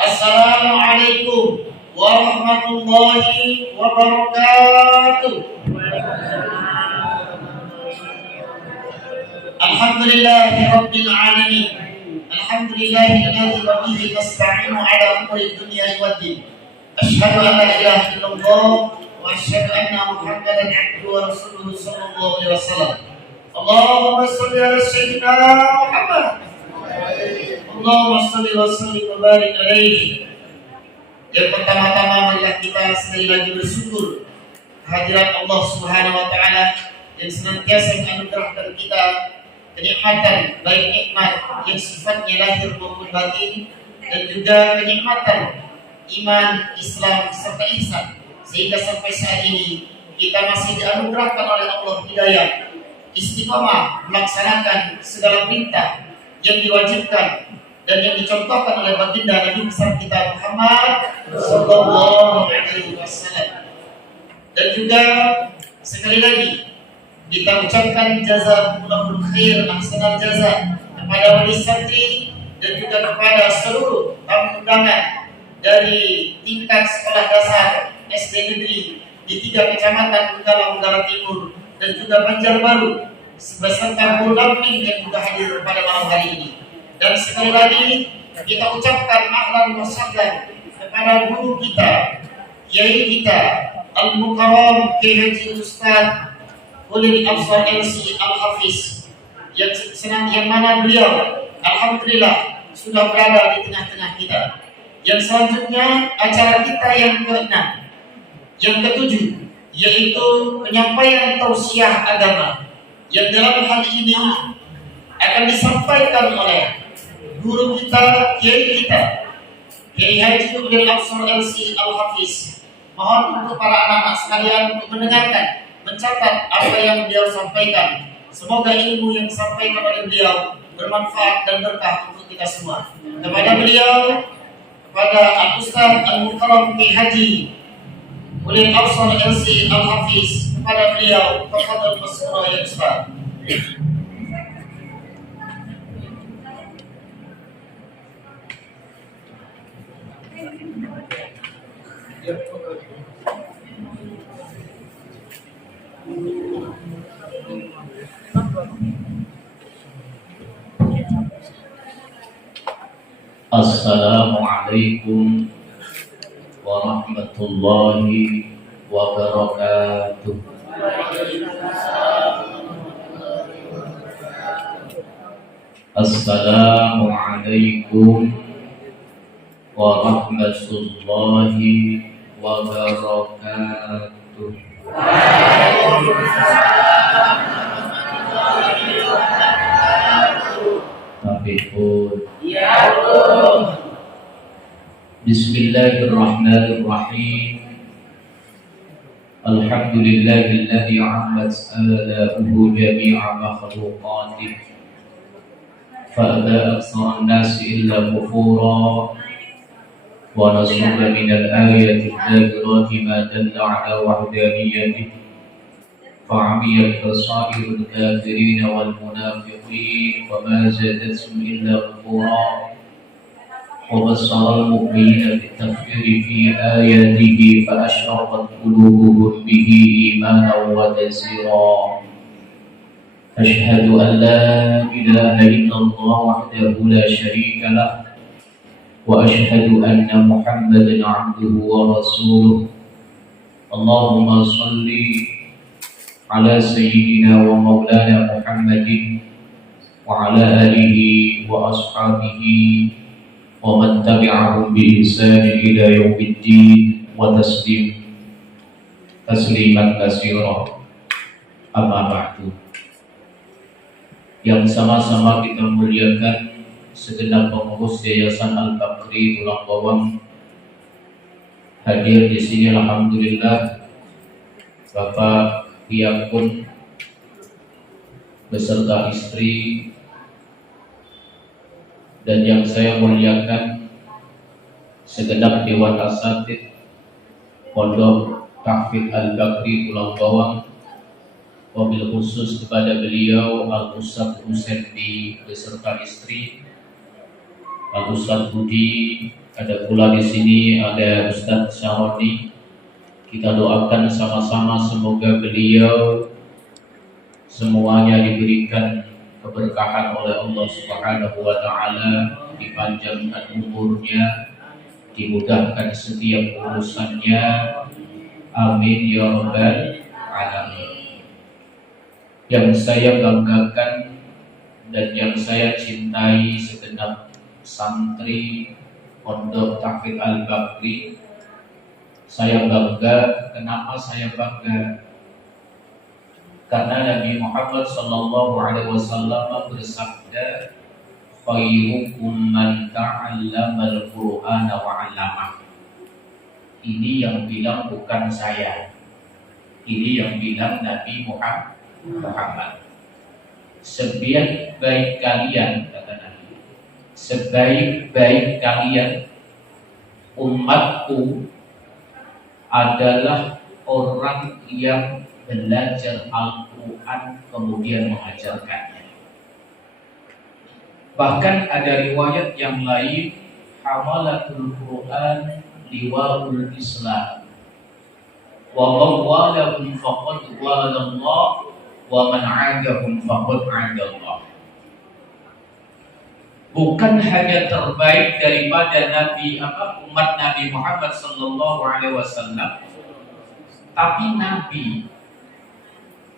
Assalamualaikum warahmatullahi wabarakatuh. Alhamdulillahi rabbil alamin. Alhamdulillahilladzi wa bihi nasta'inu ala umuri dunya waddin. Asyhadu an la ilaha illallah wa asyhadu anna Muhammadan abduhu wa rasuluhu sallallahu alaihi wasallam. Allahumma shalli ala sayyidina Muhammad. Allahumma shalli wa sallim wa barik alaihi. Yang pertama-tama marilah kita sekali lagi bersyukur kehadirat Allah Subhanahu wa taala yang senantiasa menganugerahkan kita kenikmatan, baik nikmat yang sifatnya lahir maupun batin, dan juga kenikmatan iman, Islam serta ihsan, sehingga sampai saat ini kita masih dianugerahkan oleh Allah hidayah, istiqamah melaksanakan segala perintah yang diwajibkan dan yang dicontohkan oleh baginda Nabi besar kita Muhammad sallallahu alaihi wasallam. Dan juga sekali lagi kita ucapkan jazakumullahu khair ahsanal jaza kepada wali santri dan juga kepada seluruh tamu undangan dari tingkat sekolah dasar SD negeri di 3 kecamatan Unggala Timur dan juga Banjarbaru beserta guru damping yang juga hadir pada malam hari ini. Dan sekali lagi kita ucapkan ahlan wa sahlan kepada guru kita, kiai kita, Al-Mukarram Kiai Haji Ustaz Ulil Absar LC Al-Hafiz yang mana beliau alhamdulillah sudah berada di tengah-tengah kita. Yang selanjutnya acara kita yang ke-6, yang ke-7, yaitu penyampaian tausiah agama yang dalam hal ini akan disampaikan oleh guru kita, kiai kita, Kiai Haji Ulil Absar LC Al-Hafiz. Mohon untuk para anak-anak sekalian untuk mendengarkan, mencatat apa yang beliau sampaikan. Semoga ilmu yang disampaikan oleh beliau bermanfaat dan berkah untuk kita semua. Kepada beliau, kepada Al-Ustaz Al-Mukarram Kiai Haji Ulil Absar LC Al-Hafiz, kepada beliau, tafadhal mas'ura ya Ustaz. Assalamualaikum warahmatullahi wabarakatuh. Assalamualaikum warahmatullahi wabarakatuh. Bismillahirrahmanirrahim. Alhamdulillahilladzi 'ammat ala'uhu jami'a makhluqatih fa'aba aksara an-nasi illa kufura wa nasuba minal ayati al-dhakirati ma dalla 'ala wahdaniyatih fa'amiyat basairul kafirin wal munafiqin wa ma zadatuhum illa kufura وبصر المؤمنين بالتكفير في آياته فأشرقت قلوبهم به إيمانا وتيسيرا. أشهد أن لا إله إلا الله وحده لا شريك له وأشهد أن محمدا عبده ورسوله. اللهم صل على سيدنا ومولانا محمد وعلى آله وأصحابه ومن تبعهم بإحسان إلى يوم الدين تسليما كثيرا. Amma ba'du. Yang sama-sama kita muliakan segenap pengurus Yayasan Al-Bakri Tulang Bawang hadir di sini, alhamdulillah. Bapak Piakun beserta istri, dan yang saya muliakan segenap Dewan Asatidz Pondok Tahfidz Al-Bakri Tulang Bawang, wabil khusus kepada beliau Al-Ustaz Husendi beserta istri, Al-Ustaz Budi, Ada pula di sini ada Ustadz Syaroni. Kita doakan sama-sama semoga beliau semuanya diberikan keberkahan oleh Allah Subhanahu wa taala, dipanjangkan umurnya, dimudahkan setiap urusannya. Amin ya rabbal alamin. Yang saya banggakan dan yang saya cintai segenap santri Pondok Tahfidz Al-Bakri, saya bangga. Kenapa saya bangga? Karena Nabi Muhammad SAW bersabda, "Khairukum man ta'allamal Qur'ana wa 'allamah." Ini yang bilang bukan saya. Ini yang bilang Nabi Muhammad. Sebaik-baik kalian, kata Nabi, sebaik-baik kalian umatku adalah orang yang belajar Al-Quran kemudian mengajarkannya. Bahkan ada riwayat yang lain, hamalatul Quran liwaul Islam, wa man walahum faqad walallah, wa man 'adahum faqad 'adallah. Bukan hanya terbaik daripada umat Nabi Muhammad sallallahu alaihi wasallam, tapi Nabi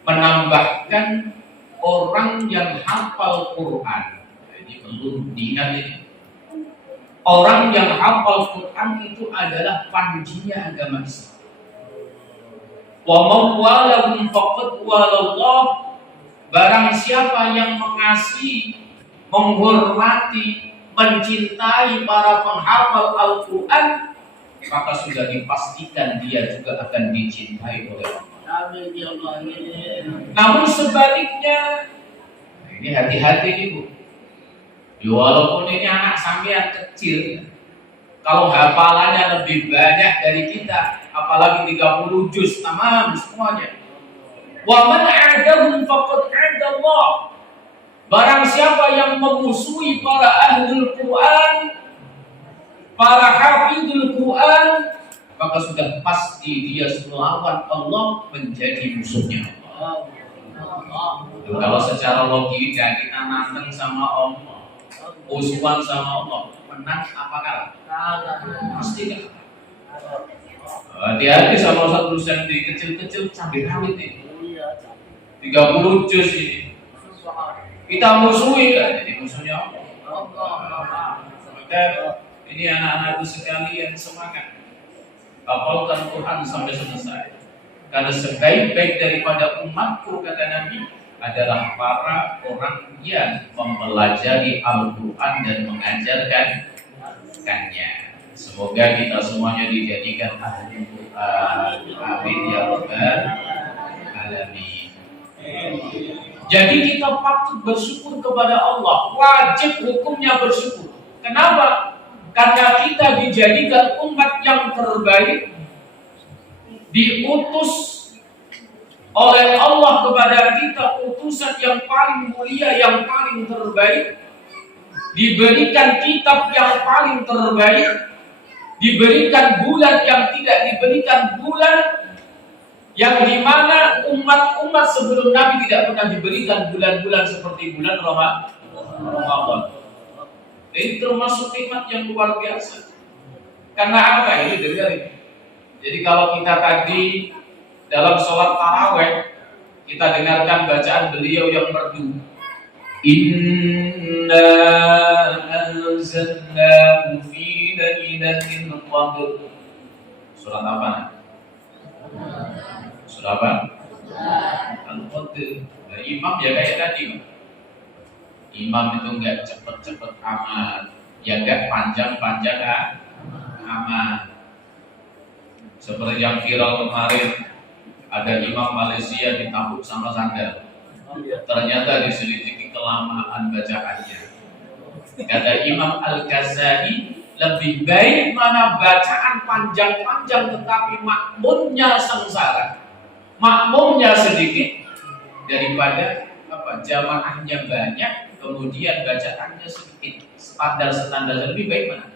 menambahkan orang yang hafal Quran. Jadi perlu diingat ini. Orang yang hafal Quran itu adalah panjinya agama Islam. Wa man walahum faqad walallah. Barang siapa yang mengasihi, menghormati, mencintai para penghafal Al-Quran, maka sudah dipastikan dia juga akan dicintai oleh Allah. Namun sebaliknya, ini hati-hati ibu. Walaupun ini anak sampean kecil, kalau hafalannya lebih banyak dari kita, apalagi 30 juz, tamam semuanya. Wa man 'adahum faqad 'adallah. Barang siapa yang memusuhi para ahlul Quran, para hafidul Quran, maka sudah pasti dia melawan Allah, menjadi musuhnya Allah. Kalau secara logika kita nanteng sama Allah, musuhan sama Allah, menang apa kalah? Pasti kalah. Hati-hati sama satu dosen di kecil-kecil sampai rawit ini. 30 juz ini. Kita musuhi kan, jadi musuhnya Allah. Maka ini anak-anakku sekalian semangat, hafalkan Quran sampai selesai. Karena sebaik-baik daripada umatku, kata Nabi, adalah para orang yang mempelajari Al-Quran dan mengajarkannya. Semoga kita semuanya dijadikan ahli Quran. Amin ya rabbal alamin. Jadi kita patut bersyukur kepada Allah. Wajib hukumnya bersyukur. Kenapa? Karena kita dijadikan umat yang terbaik, diutus oleh Allah kepada kita utusan yang paling mulia, yang paling terbaik, diberikan kitab yang paling terbaik, diberikan bulan yang tidak diberikan bulan, yang dimana umat-umat sebelum Nabi tidak pernah diberikan bulan-bulan seperti bulan Ramadan. Ini termasuk nikmat yang luar biasa. Karena apa? Ini dengar. Jadi kalau kita tadi dalam sholat tarawih, kita dengarkan bacaan beliau yang merdu. Inna anzalnahu fi lailatul qadr. Surat apa? Surat apa? Al-Qadr. Nah, imam ya kayak tadi, Pak. Imam itu enggak cepet-cepet amat, ya enggak panjang-panjang amat. Seperti yang viral kemarin, ada imam Malaysia ditabuk sama sandal. Ternyata diselidiki kelamaan bacaannya. Kata Imam Al-Ghazali, lebih baik mana bacaan panjang-panjang tetapi makmumnya sengsara, makmumnya sedikit, daripada jamaahnya banyak kemudian bacaannya sedikit. Standar lebih baik mana?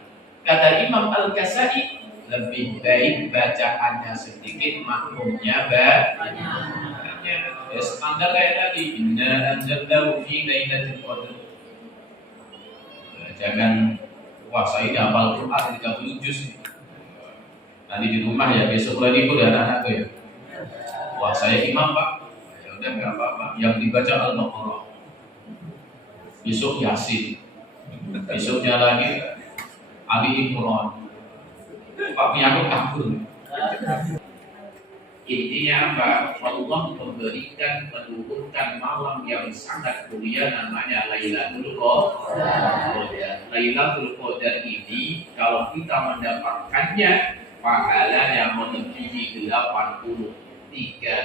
Kata Imam Al-Ghazali, lebih baik bacaannya sedikit, makmumnya banyak. Ya standar kayak tadi, inna anzalnahu fi lailatul qadr. Jangan puasa ini hafal Quran 30 juz. Nanti di rumah ya besok lagi udah anak-anakku ya. Wah saya imam pak, ya udah nggak apa-apa. Yang dibaca Al-Baqarah. Besok Yasin. Besoknya lagi Ali Imran. Pak aku kabur. Intinya apa? Allah memberikan menurunkan malam yang sangat mulia namanya Lailatul Qadar. Lailatul Qadar ini kalau kita mendapatkannya pahalanya melebihi 83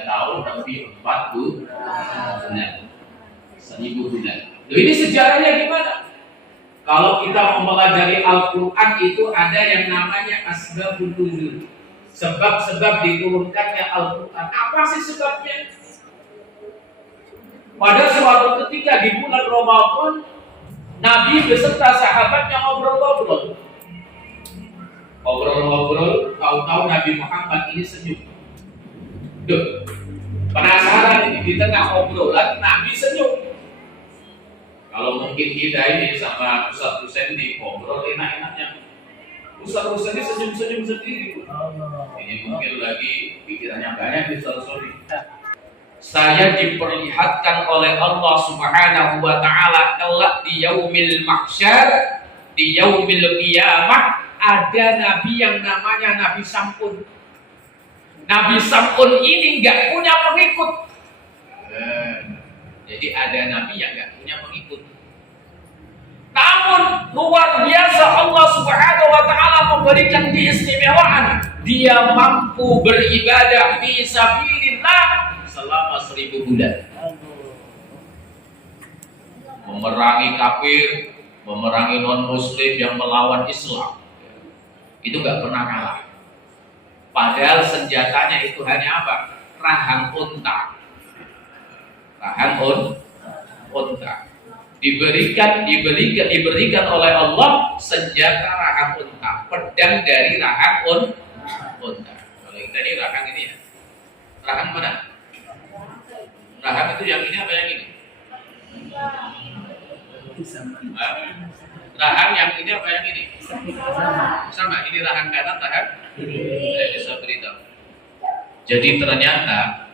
tahun lebih 40 bulan. 1000 bulan. Loh, ini sejarahnya gimana? Kalau kita mempelajari Al-Quran itu ada yang namanya asbabun nuzul. Sebab-sebab diturunkannya Al-Quran. Apa sih sebabnya? Pada suatu ketika di bulan Ramadan, Nabi beserta sahabatnya ngobrol-ngobrol. Ngobrol-ngobrol, tahu-tahu Nabi Muhammad ini senyum. Duh, penasaran ini di tengah obrolan Nabi senyum. Kalau mungkin kita ini sama Ustaz Husain di ngobrol enak-enaknya, Ustaz Husain ini senyum-senyum sendiri. Ini mungkin lagi pikirannya banyak di Ustaz Husain. Saya diperlihatkan oleh Allah Subhanahu wa taala kelak di yaumil mahsyar, di yaumil qiyamah ada nabi yang namanya Nabi Sam'un. Nabi Sam'un ini enggak punya pengikut. Jadi ada nabi yang enggak punya pengikut. Namun luar biasa Allah Subhanahu wa taala memberikan keistimewaan. Dia mampu beribadah fi sabilillah selama 1000 bulan. Memerangi kafir, memerangi non muslim yang melawan Islam. Itu enggak pernah kalah. Padahal senjatanya itu hanya apa? Rahang unta. Rahang unta. Diberikan oleh Allah senjata rahang unta, pedang dari rahang unta. Kalau kita ini rahang ini ya. Rahang mana? Rahang itu yang ini apa yang ini? Rahang yang ini apa yang ini? Sama, ini rahang kanan, rahang saya bisa beritahu. Jadi ternyata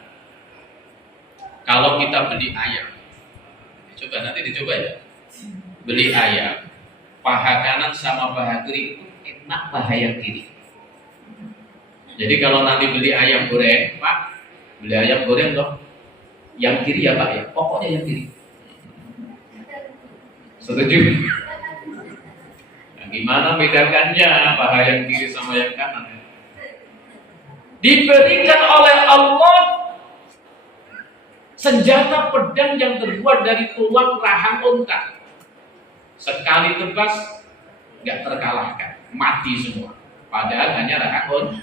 kalau kita beli ayam, coba nanti dicoba ya, beli ayam, paha kanan sama paha kiri itu enak paha yang kiri. Jadi kalau nanti beli ayam goreng, Pak, beli ayam goreng dong, yang kiri ya Pak ya, pokoknya yang kiri. Setuju? Nah, gimana bedakannya paha yang kiri sama yang kanan? Diberikan oleh Allah senjata pedang yang terbuat dari tulang rahang unta. Sekali tebas nggak terkalahkan, mati semua. Padahal hanya rahang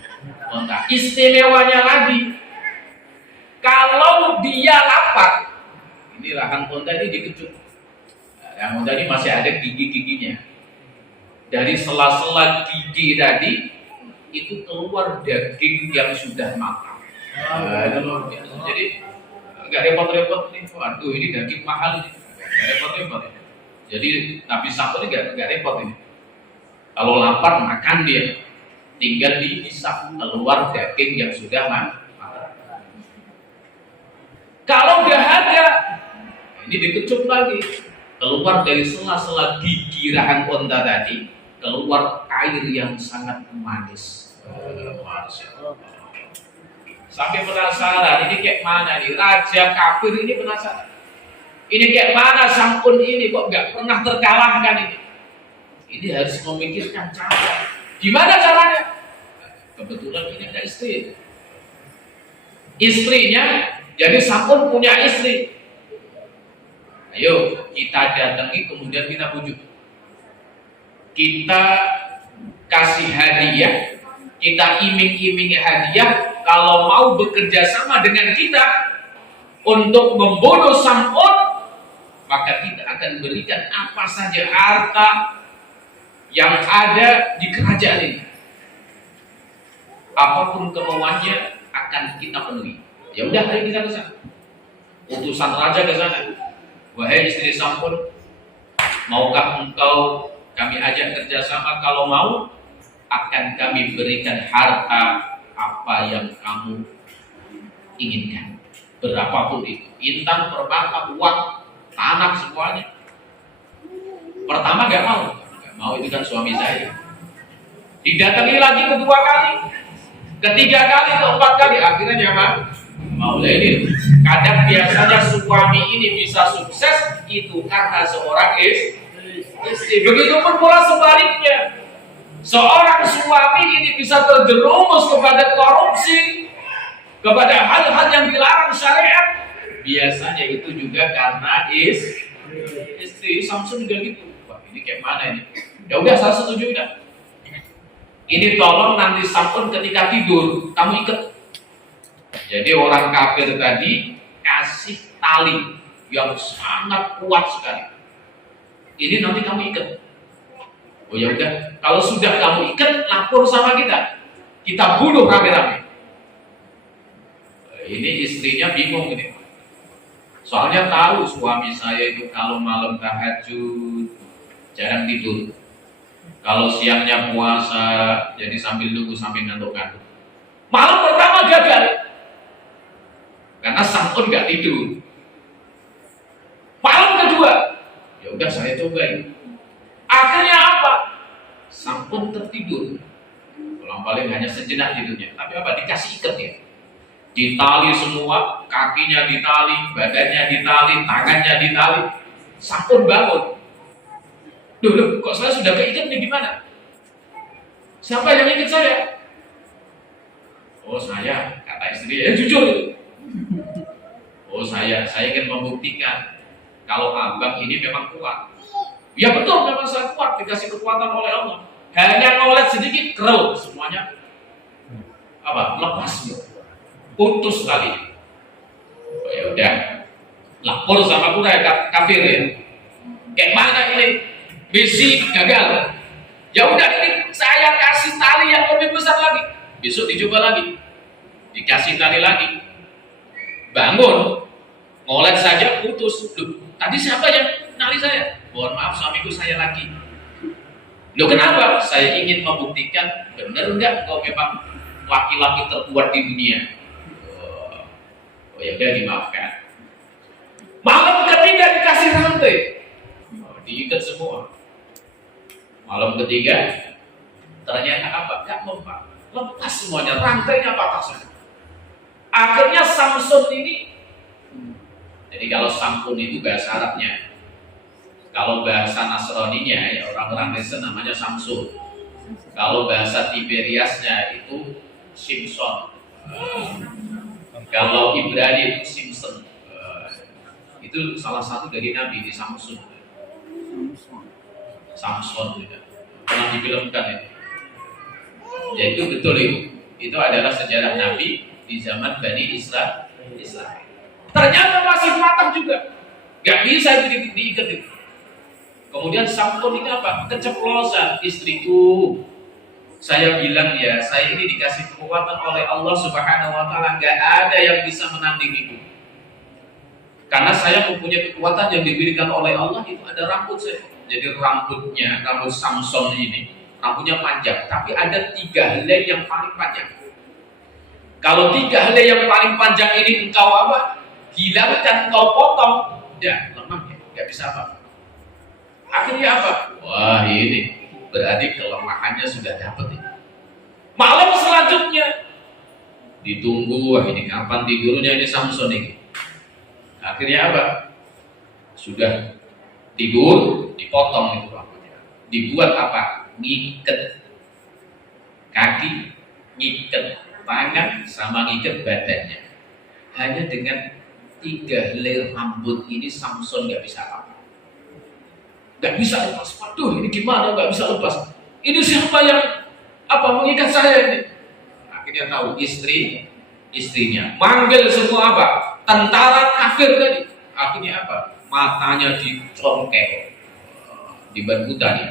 unta. Istimewanya lagi, kalau dia lapar, ini rahang unta ini dikecut. Rahang unta ini masih ada gigi-giginya. Dari sela-sela gigi tadi itu keluar daging yang sudah matang. Jadi nggak repot-repot nih. Waduh, ini daging mahal nih. Nggak repot-repot. Jadi Nabi Sam'un ini nggak repot ini. Kalau lapar makan dia, tinggal dihisap keluar daging yang sudah matang. Kalau nggak ada, ini dikecup lagi. Keluar dari sela-sela gigi rahang unta tadi, keluar air yang sangat manis. Sampai penasaran, ini kayak mana nih? Raja kafir ini penasaran. Ini kayak mana Sam'un ini kok nggak pernah terkalahkan ini? Ini harus memikirkan cara. Gimana caranya? Kebetulan ini ada istri. Istrinya, jadi Sam'un punya istri. Ayo kita datangi kemudian kita bujuk. Kita kasih hadiah, kita iming-imingi hadiah kalau mau bekerja sama dengan kita untuk membunuh Sam'un, maka kita akan berikan apa saja harta yang ada di kerajaan ini. Apapun kemauannya akan kita penuhi. Ya udah, ayo kita ke sana. Utusan raja ke sana. Wahai istri Samsun, maukah engkau kami ajak kerjasama? Kalau mau, akan kami berikan harta apa yang kamu inginkan, berapapun itu, intan, permata, uang, tanah, semuanya. Pertama nggak mau itu kan suami saya. Didatangi lagi kedua kali, ketiga kali, keempat kali, akhirnya apa? Mau ini. Kadang biasanya suami ini bisa sukses itu karena seorang istri. Begitupun pula sebaliknya, seorang suami ini bisa terjerumus kepada korupsi, kepada hal-hal yang dilarang syariat. Biasanya itu juga karena istri. Samsun juga gitu. Wah, ini kayak mana ini? Ya udah, saya setuju dah. Ini tolong nanti Samsun ketika tidur kamu ikat. Jadi orang kafir tadi kasih tali yang sangat kuat sekali. Ini nanti kamu ikat. Oh ya udah, kalau sudah kamu ikat, lapor sama kita. Kita bunuh rame-rame. Ini istrinya bingung ini. Soalnya tahu suami saya itu kalau malam tahajud jarang tidur. Kalau siangnya puasa, jadi sambil nunggu sambil ngantuk-ngantuk. Malam pertama gagal. Karena Samsun nggak tidur. Malam kedua, ya udah saya cobain. Akhirnya apa? Samsun tertidur. Kalau paling hanya sejenak tidurnya. Tapi apa? Dikasih ikat ya. Ditali semua, kakinya ditali, badannya ditali, tangannya ditali. Samsun bangun. Duh, kok saya sudah keikat nih, gimana? Siapa yang ikat saya? Oh saya, kata istri, jujur. Oh saya ingin membuktikan kalau abang ini memang kuat. Ya betul, memang saya kuat, dikasih kekuatan oleh Allah. Hanya ngolet sedikit, kerel semuanya. Apa? Lepas, putus lagi. Oh, ya udah, lapor sama kuda kafir ya. Kayak mana ini? Misi gagal. Ya udah, ini saya kasih tali yang lebih besar lagi. Besok dicoba lagi, dikasih tali lagi. Bangun, ngolet saja putus. Loh, tadi siapa yang nali saya? Mohon maaf, suamiku saya lagi. Loh kenapa? Saya ingin membuktikan benar enggak kau memang laki-laki terkuat di dunia. Oh ya udah, dimaafkan. Malam ketiga dikasih rantai, diikat semua. Malam ketiga ternyata apa? Enggak mempan, lepas semuanya, rantainya patah saja. Akhirnya Samsun ini, jadi kalau Samsun itu bahasa Arabnya, kalau bahasa Nasraninya ya orang-orang Kristen namanya Samsun. Kalau bahasa Tiberiasnya itu Simpson. Kalau Ibrani itu Simpson. Itu salah satu dari Nabi di Samsun. Samson juga pernah difilmkan itu. Ya itu betul itu. Itu adalah sejarah Nabi di zaman Bani Israel. Ternyata masih patah juga, gak bisa itu diikat itu. Kemudian Samsun ini apa? Keceplosan, istriku. Saya bilang ya, saya ini dikasih kekuatan oleh Allah Subhanahu Wa Taala, gak ada yang bisa menandingiku. Karena saya mempunyai kekuatan yang diberikan oleh Allah, itu ada rambut saya. Jadi rambut Samsun ini, rambutnya panjang, tapi ada 3 helai yang paling panjang. Kalau 3 helai yang paling panjang ini engkau apa? Hilangkan, engkau potong, ya lemah ya, nggak bisa apa. Akhirnya apa? Wah ini berarti kelemahannya sudah dapat ini. Malam selanjutnya ditunggu, wah ini kapan tidurnya ini Samsun ini. Akhirnya apa? Sudah tidur, dipotong itu rambutnya. Dibuat apa? Ngiket kaki, ngiket tangan, sama ngiket badannya. Hanya dengan 3 helai rambut ini Samsun nggak bisa apa. Nggak bisa lepas. Waduh, ini gimana nggak bisa lepas? Ini siapa yang mengikat saya ini? Akhirnya tahu istrinya. Manggil semua apa? Tentara kafir tadi. Akhirnya apa? Matanya dicongkel, dibantutan ya.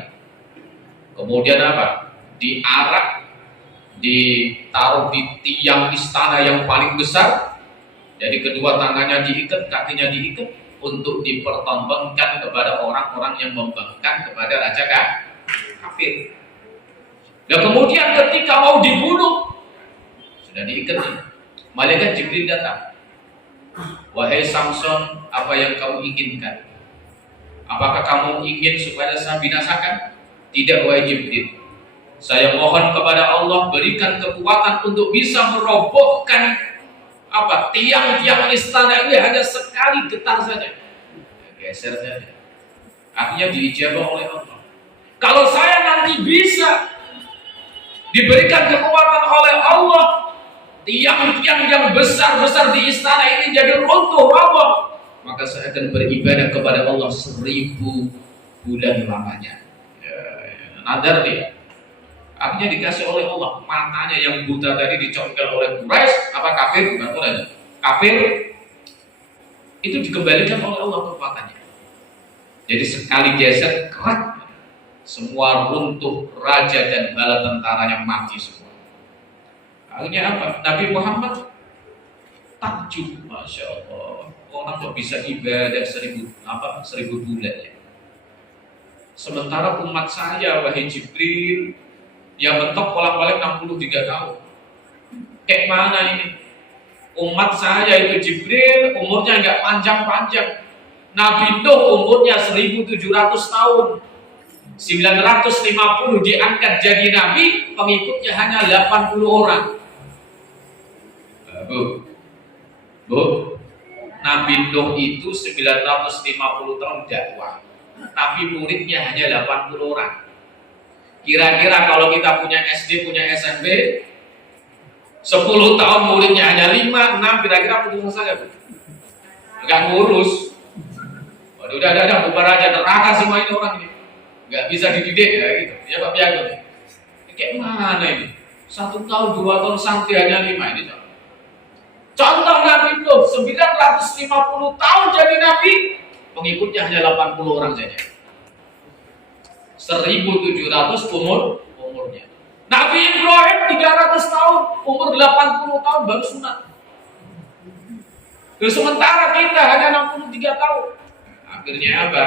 Kemudian apa? Diarak, ditaruh di tiang istana yang paling besar. Jadi kedua tangannya diikat, kakinya diikat untuk dipertontonkan kepada orang-orang yang membangkang kepada raja kafir. Dan kemudian ketika mau dibunuh, sudah diikat nih, malaikat Jibril datang. Wahai Samson, apa yang kamu inginkan? Apakah kamu ingin supaya saya binasakan? Tidak, wahai Jibril. Saya mohon kepada Allah berikan kekuatan untuk bisa merobohkan tiang-tiang istana ini hanya sekali getar saja. Geser saja. Artinya diijabah oleh Allah. Kalau saya nanti bisa diberikan kekuatan oleh Allah, tiang-tiang yang besar-besar di istana ini jadi runtuh roboh, maka saya akan beribadah kepada Allah 1000 bulan lamanya. Nadar dia. Artinya dikasih oleh Allah, matanya yang buta tadi dicongkel oleh Quraisy, kafir, bukan Quraisy. Kafir itu dikembalikan oleh Allah kekuatannya. Jadi sekali geser kerak, semua runtuh, raja dan bala tentaranya mati semua. Akhirnya apa? Nabi Muhammad takjub, masya Allah, orang kok bisa ibadah 1000 bulan ya. Sementara umat saya, wahai Jibril, yang mentok bolak-balik 63 tahun. Kayak mana ini? Umat saya itu Jibril umurnya nggak panjang-panjang. Nabi Nuh umurnya 1700 tahun. 950 diangkat jadi nabi, pengikutnya hanya 80 orang. Bu, Nabi Nuh itu 950 tahun dakwah, tapi muridnya hanya 80 orang. Kira-kira kalau kita punya SD, punya SMP, 10 tahun muridnya hanya 5, 6, kira-kira putus saja, Bu. Enggak ngurus. Waduh, udah, bubar aja, neraka semua ini orang ini. Enggak bisa dididik ya gitu. Ya Pak Piago nih. Kayak mana ini? 1 tahun, 2 tahun santri hanya 5 ini. Contoh Nabi itu 950 tahun jadi nabi, pengikutnya hanya 80 orang saja. 1700 umurnya. Nabi Ibrahim 300 tahun, umur 80 tahun baru sunat. Sementara kita hanya 63 tahun. Akhirnya apa?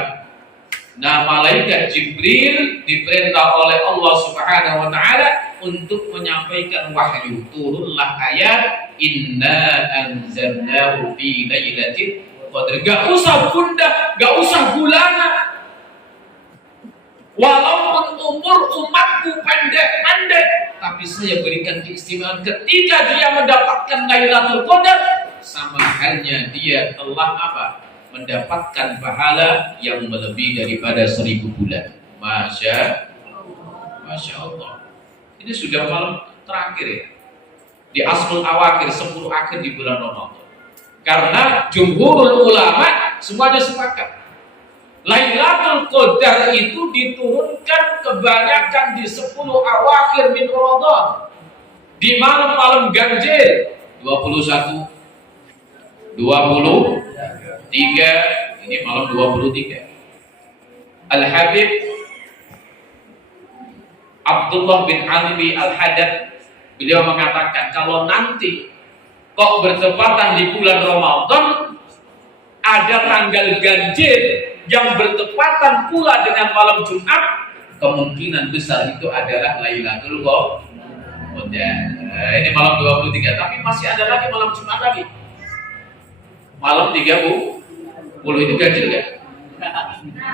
Nah, malaikat Jibril diperintah oleh Allah Subhanahu wa taala untuk menyampaikan wahyu. Turunlah ayat, inna anzalnahu fi lailatul qadr. Gak usah bunda, gak usah bulanan. Walaupun umur umatku pendek-pendek, tapi saya berikan keistimewaan ketika dia mendapatkan Lailatul Qadar, sama halnya dia telah mendapatkan pahala yang melebihi daripada 1000 bulan. Masya Allah. Ini sudah malam terakhir ya, di Asrul Awakhir, 10 akhir di bulan Ramadan. Karena jumhurul ulama semuanya sepakat Lailatul Qadar itu diturunkan kebanyakan di 10 awakhir min Ramadan, di malam-malam ganjil 21, 23, ini malam 23. Al-Habib Abdullah bin Ali Al-Haddad, beliau mengatakan kalau nanti kok bertepatan di bulan Ramadan ada tanggal ganjil yang bertepatan pula dengan malam Jumat, kemungkinan besar itu adalah Lailatul Qadar. Ini malam 23, tapi masih ada lagi malam Jumat lagi. Malam 30 itu ganjil ya?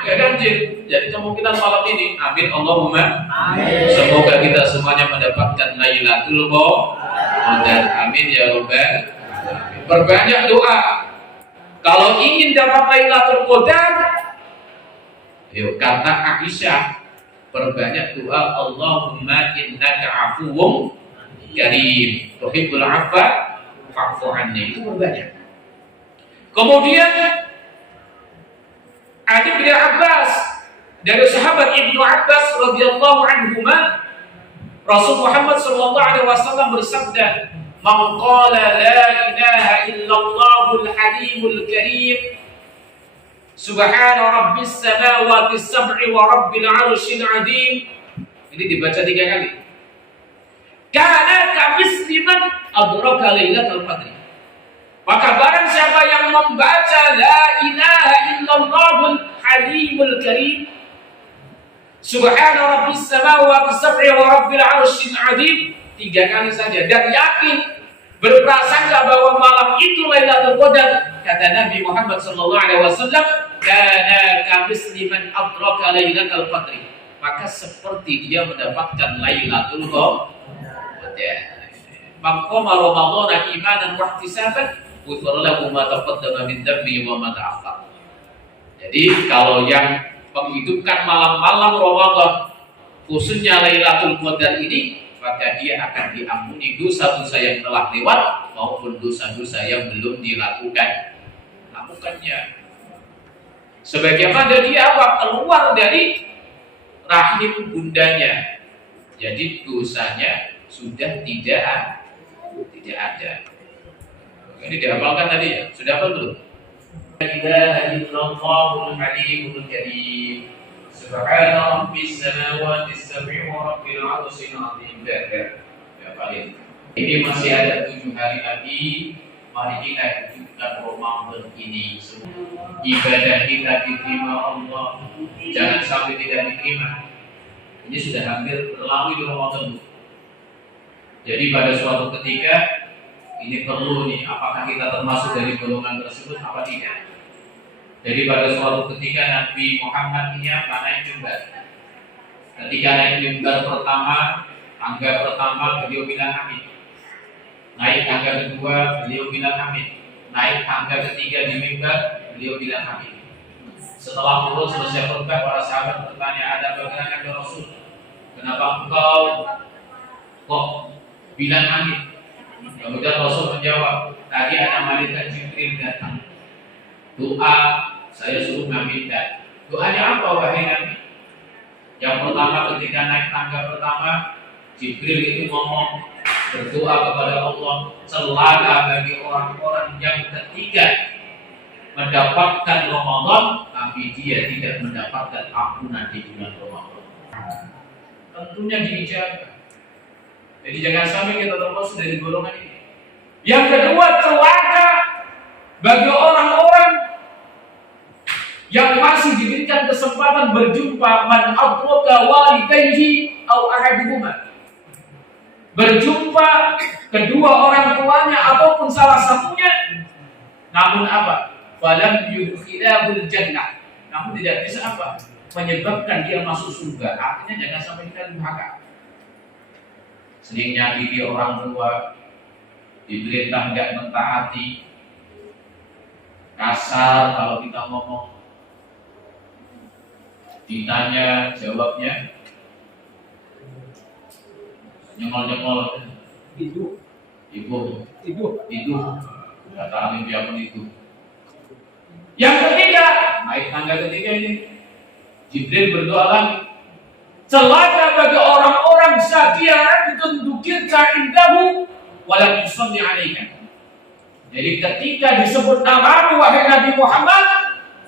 Ya ganjil. Jadi kemungkinan malam ini, amin Allahumma amin. Semoga kita semuanya mendapatkan Lailatul Qadar. Amin ya Rabbal alamin. Perbanyak doa. Kalau ingin dapat Lailatul Qadar, yuk kata Aisyah, perbanyak doa, Allahumma innaka afuwwun karim tuhibbul afwa fa'fu anni. Itu perbanyak. Kemudian Ali bin Abbas, dari sahabat Ibnu Abbas radhiyallahu anhuma, Rasul Muhammad sallallahu alaihi wasallam bersabda, "Man qala la ilaha illallahul halimul karim, subhana rabbis samawati sab'i wa rabbil 'arsyil 'azim, Ini dibaca 3 kali. Kana kamisliman adraka lailatul qadri. Maka barang siapa yang membaca la ilaha illallahul halimul karim, subhana rabbis samawati sab'i wa rabbil arsyil azim 3 kali saja, dan yakin berprasangka bahwa malam itu Lailatul Qadar, kata Nabi Muhammad sallallahu alaihi wasallam, kana kamisliman adraka lailatul qadri, maka seperti dia mendapatkan Lailatul Qadar. Man qama ramadhana imanan wa ihtisaban ghufira lahu ma taqaddama min dhanbihi wa ma ta'akhkhar. Jadi kalau yang menghidupkan malam-malam Ramadan, khususnya Lailatul Qadar ini, maka dia akan diampuni dosa-dosa yang telah lewat maupun dosa-dosa yang belum lakukannya. Sebagaimana dia keluar dari rahim bundanya, jadi dosanya sudah tidak ada. Ini dihafalkan tadi ya, sudah hafal belum? La ilaha illallahul halimul karim, subhana rabbis samawati sab'i wa rabbil arsyil azim. Ya kalian. Ini masih ada 7 hari lagi. Mari kita hidupkan Ramadan ini. Ibadah kita diterima Allah. Jangan sampai tidak diterima. Ini sudah hampir berlalu di Ramadan. Jadi pada suatu ketika ini perlu nih, apakah kita termasuk dari golongan tersebut apa tidak? Jadi pada suatu ketika Nabi Muhammad ini naik mimbar. Ketika naik mimbar pertama, tangga pertama, beliau bilang amin. Naik tangga kedua, beliau bilang amin. Naik tangga ketiga di mimbar, beliau bilang amin. Setelah turun selesai khutbah, para sahabat bertanya, ada apa gerangan ya Rasul? Kenapa engkau kok bilang amin? Kemudian Rasul menjawab, tadi ada malaikat Jibril datang. Doa saya suruh ngaminkan. Doanya apa wahai Nabi? Yang pertama ketika naik tangga pertama, Jibril itu ngomong berdoa kepada Allah, celaka bagi orang-orang yang ketika mendapatkan Ramadan tapi dia tidak mendapatkan ampunan di bulan Ramadan. Tentunya dijaga. Jadi jangan sampai kita termasuk dari golongan ini. Yang kedua, celaka bagi orang-orang yang masih diberikan kesempatan berjumpa man adraka walidayhi aw ahaduhuma, berjumpa kedua orang tuanya ataupun salah satunya, namun apa? Falam yudkhilahul jannah, namun tidak bisa apa? Menyebabkan dia masuk surga. Artinya jangan sampai kita durhaka. Sering nyakiti orang tua, diperintah tidak mentaati, kasar kalau kita ngomong, ditanya jawabnya nyengol-nyengol, ibu kata alim dia pun itu. Yang ketiga, naik tangga ketiga ini, Jibril berdoa lagi, celaka bagi orang-orang zakiran dzukirka indahu walam yusalli alaika. Jadi ketika disebut namamu wahai Nabi Muhammad,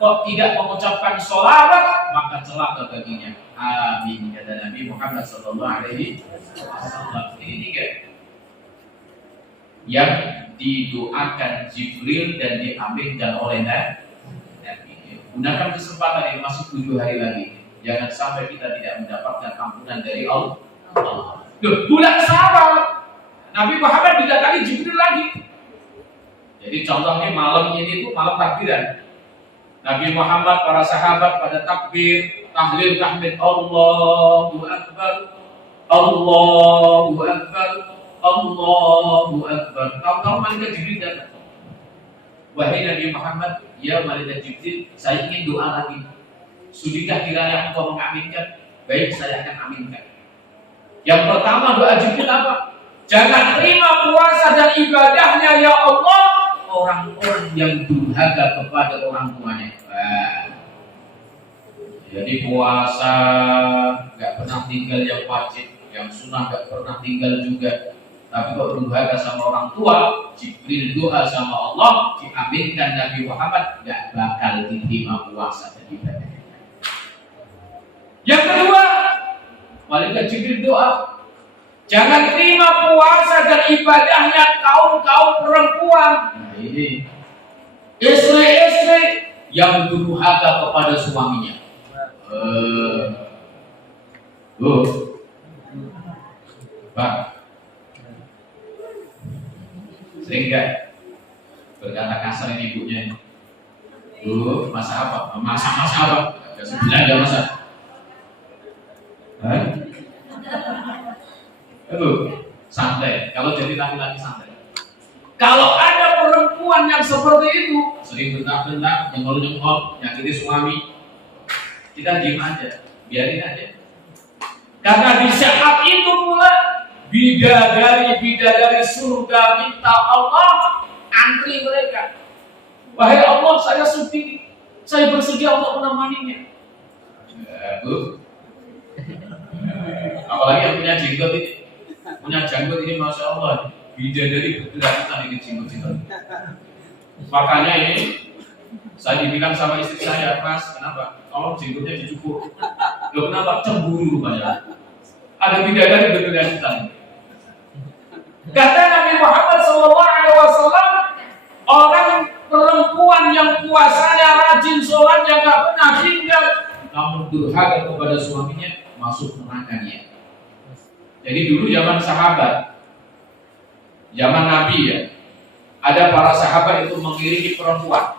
kok tidak mengucapkan sholawat, maka celaka baginya. Amin, kata Nabi Muhammad sallallahu alaihi wasallam. Ini 3 yang didoakan Jibril dan diaminkan oleh Nabi. Gunakan kesempatan ini, masih 7 hari lagi. Jangan sampai kita tidak mendapatkan ampunan dari Allah. Bulan Syawal, Nabi Muhammad didatangi Jibril lagi. Jadi contohnya malam ini itu malam takbiran. Nabi Muhammad, para sahabat pada takbir, tahlil, tahmid, Allahu Akbar, Allahu Akbar, Allahu Akbar. Tahu-tahu malaikat Jibril datang. Wahai Nabi Muhammad, ya malaikat Jibril, saya ingin doa lagi. Sudikah kiranya engkau mengaminkan? Baik, saya akan aminkan. Yang pertama doa Jibril apa? Jangan terima puasa dan ibadahnya ya Allah orang-orang yang durhaka kepada orang tuanya. Jadi puasa nggak pernah tinggal yang wajib, yang sunnah nggak pernah tinggal juga. Tapi kalau durhaka sama orang tua, Jibril doa sama Allah, diaminkan Nabi Muhammad, nggak bakal diterima puasa dan ibadah. Yang kedua, Malaikat Jibril doa, jangan terima puasa dan ibadahnya kaum perempuan. Nah ini istri-istri yang durhaka kepada suaminya. Pak, sehingga berkata kasar ini ibunya. Masak apa? Masak apa? Sebenarnya ada masak. Santai. Kalau jadi laki-laki santai. Kalau ada perempuan yang seperti itu, sering bentak-bentak, nyengol-nyengol, nyakiti suami, kita diam aja, biarin aja. Karena di saat itu pula bidadari surga minta Allah antri mereka. Wahai Allah, saya sudi, saya bersedia untuk menemaninya. Apalagi yang punya jenggot ini, masya Allah, bidadari berderajat ini jenggot. Makanya ini saya dibilang sama istri saya, Mas, kenapa? Tolong jenggotnya dicukur. Loh kenapa? Cemburu rupanya. Ada bidadari berderajat. Kata Nabi Muhammad SAW, orang perempuan yang puasanya rajin, sholatnya nggak pernah tinggal, namun durhaka kepada suaminya, masuk neraka dia. Jadi dulu zaman sahabat, zaman Nabi ya, ada para sahabat itu mengiringi perempuan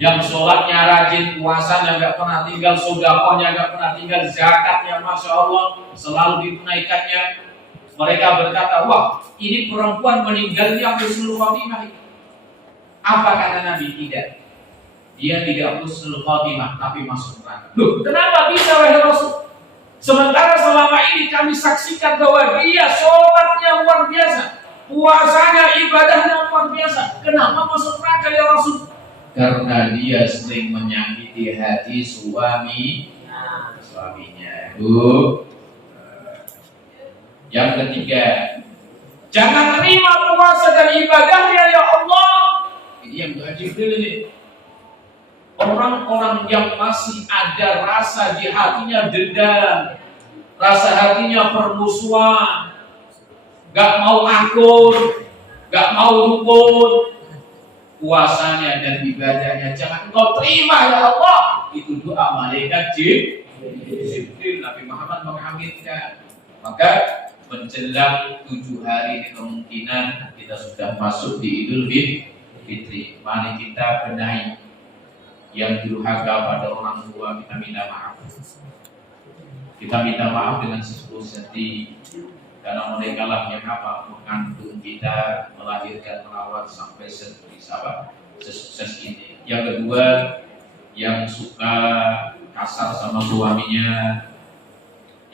yang sholatnya rajin, puasanya nggak pernah tinggal, sedekahnya nggak pernah tinggal, zakatnya masya Allah selalu ditunaikannya. Mereka berkata, wah ini perempuan meninggalnya husnul khotimah. Apa kata Nabi? Tidak. Dia tidak husnul khotimah, tapi masuk neraka. Loh, kenapa bisa wahai Rasul? Sementara selama ini kami saksikan bahwa dia sholatnya luar biasa, puasanya, ibadahnya luar biasa. Kenapa masuk neraka ya Rasul? Karena dia sering menyakiti hati suaminya. Yang ketiga, jangan terima puasa dan ibadahnya ya Allah. Ini yang doa Jibril ini. Orang-orang yang masih ada rasa di hatinya dendam, rasa hatinya permusuhan, gak mau akur, gak mau rukun, puasanya dan ibadahnya jangan engkau terima ya Allah. Itu doa malaikat Jibril. Nabi Muhammad mengaminkan. Maka menjelang 7 hari kemungkinan kita sudah masuk di Idul Fitri. Mari kita benahi yang durhaka pada orang tua, kita minta maaf. Kita minta maaf dengan setulus hati, karena mereka lah yang mengandung kita, melahirkan, merawat sampai sesukses ini. Yang kedua, yang suka kasar sama suaminya,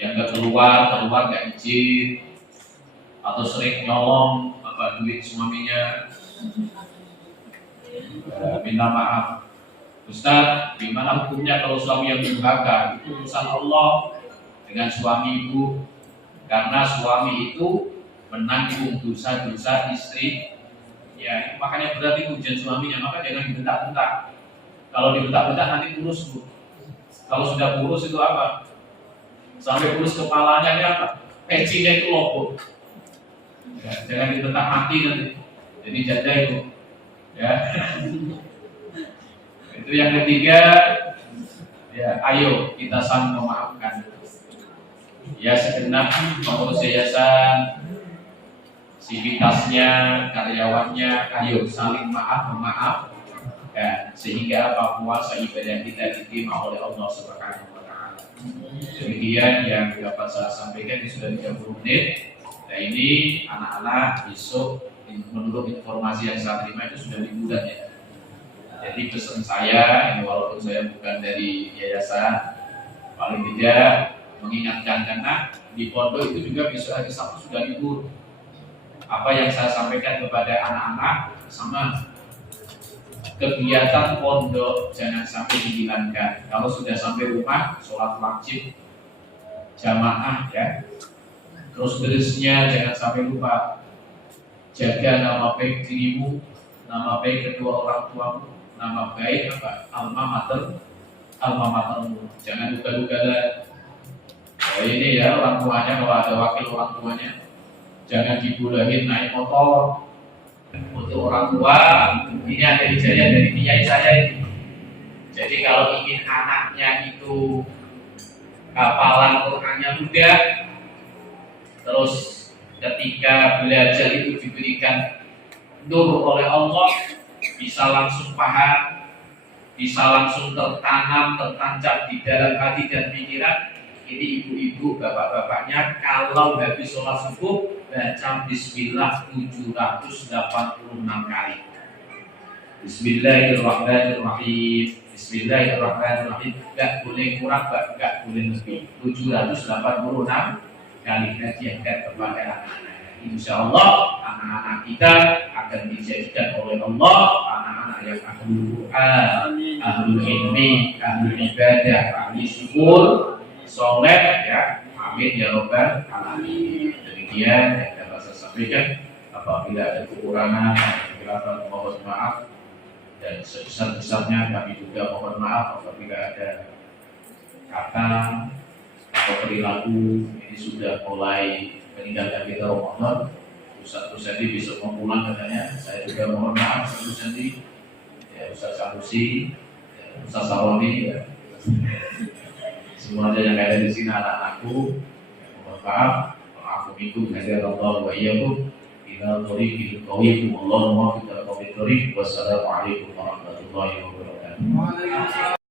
yang keluar gak izin, atau sering nyolong duit suaminya, minta maaf. Ustaz, gimana hukumnya kalau suami yang durhaka? Itu urusan Allah dengan suami ibu, karena suami itu menanggung dosa-dosa istri. Ya, makanya berarti ujian suaminya, maka jangan dibentak-bentak. Kalau dibentak-bentak nanti kurus bu. Kalau sudah kurus itu apa? Sampai kurus kepalanya ini apa? Pecinya itu lopo. Ya, jangan dibentak mati nanti. Jadi janda itu. Ya. Itu yang ketiga, ya ayo kita saling memaafkan. Ya segenap pengurus yayasan, sivitasnya, karyawannya, ayo saling memaaf, ya, sehingga apa puasa ibadah kita diterima oleh Allah Subhanahu wa taala. Demikian yang dapat saya sampaikan, ini sudah 30 menit. Nah ini anak-anak besok menurut informasi yang saya terima itu sudah liburan ya. Jadi pesan saya, ini walaupun saya bukan dari yayasan, paling tidak mengingatkan karena di pondok itu juga besok hari Sabtu sudah libur. Apa yang saya sampaikan kepada anak-anak sama kegiatan pondok jangan sampai dihilangkan. Kalau sudah sampai rumah, sholat wajib jamaah ya. Terus terusnya jangan sampai lupa jaga nama baik dirimu, nama baik kedua orang tuamu, nama baik alma matermu. Jangan lupa-lupa ini ya orang tuanya, kalau ada wakil orang tuanya jangan dibolehin naik motor. Untuk orang tua ini ada ijazah dari kiai saya ini. Jadi kalau ingin anaknya itu hafalan Qurannya mudah, terus ketika belajar itu diberikan nur oleh Allah, bisa langsung paham, bisa langsung tertanam, tertancap di dalam hati dan pikiran. Ini ibu-ibu, bapak-bapaknya kalau habis sholat subuh baca Bismillah 786 kali. Bismillahirrahmanirrahim. Bismillahirrahmanirrahim. Gak boleh kurang, gak boleh lebih. 786 kali kajian kepada anak-anak. Insya Allah anak-anak kita akan dijadikan oleh Allah anak-anak yang ahlul Quran, ahlul ilmi, ahlul ibadah, ahli syukur, soleh ya. Amin ya robbal alamin. Demikian yang dapat saya sampaikan. Apabila ada kekurangan, silakan mohon maaf, dan sebesar-besarnya kami juga mohon maaf apabila ada kata atau perilaku ini sudah mulai meninggalkan kita Ramadan. Ustaz Rusandi besok mau pulang katanya. Saya juga mohon maaf Ustaz Rusandi, ya, Ustaz Sanusi, ya, Ustaz Saroni, ya. Semuanya yang ada di sini anak-anakku, ya, mohon maaf. Wa'afumikum hadirallahu wa iyyakum ila thoriqil qawim. Wallahu muwaffiq ila thoriqil qawim. Wassalamualaikum warahmatullahi wabarakatuh.